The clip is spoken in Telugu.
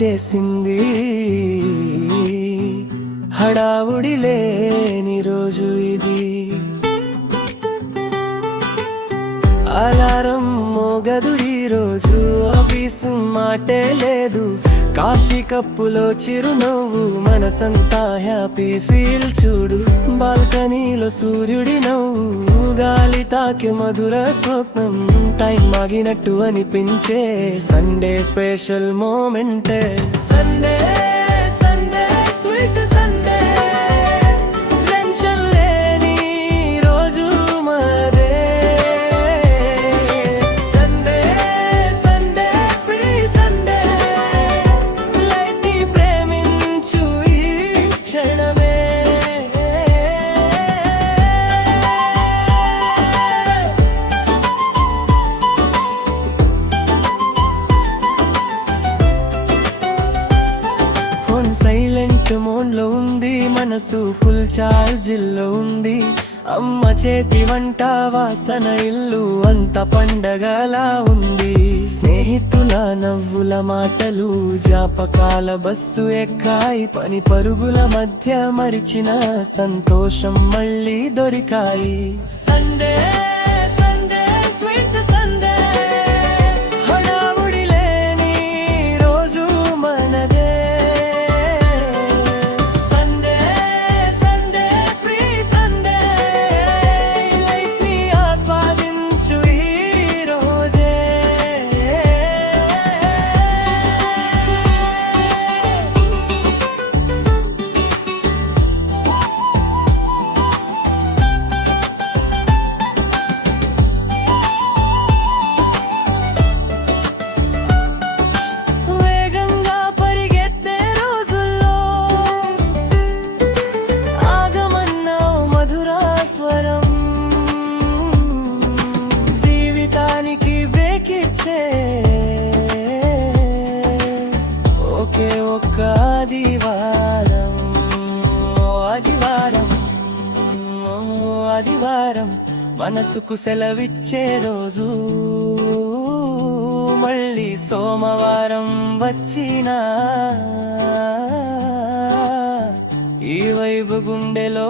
వచ్చేసింది. హడావుడి లేని రోజు ఇది. అలారం మోగదు ఈ రోజు, ఆఫీసు మాటే లేదు. కాఫీ కప్పులో చిరునవ్వు, మనసంతా హ్యాపీ ఫీల్ చూడు. బాల్కనీలో సూర్యుడి నవ్వు, గాలి తాకే మధుర స్వప్నం. టైం ఆగినట్టు అనిపించే సండే స్పెషల్ మోమెంటే. Sunday Sunday sweet Sunday, tension లేని రోజు మరే. Sunday Sunday free Sunday, life ని ప్రేమించు ఈ క్షణమే. ఫోన్ సైలెంట్ మోడ్ లో ఉంది, మనసు ఫుల్ ఛార్జిల్లో ఉంది. అమ్మ చేతి వంట వాసన, ఇల్లు అంత పండగలా ఉంది. స్నేహితుల నవ్వుల మాటలు, జ్ఞాపకాల బస్సు ఎక్కాయి. పని పరుగుల మధ్య మరిచిన సంతోషం మళ్ళీ దొరికాయి. సండే సండే స్వీట్ సండే, హడావుడి లేని రోజు మనదే. Sunday Sunday free Sunday, life ని ఆస్వాదించు ఈ రోజే. వేగంగా పరిగెత్తే రోజుల్లో ఆగమన్నావు మధురా స్వరం. జీవితానికి బ్రేక్ ఇచ్చే ఒకే ఒక్క ఆదివారం. ఆదివారం ఆదివారం మనసుకు సెలవిచ్చే రోజు. మళ్ళీ సోమవారం వచ్చినా ఈ వైపు గుండెలో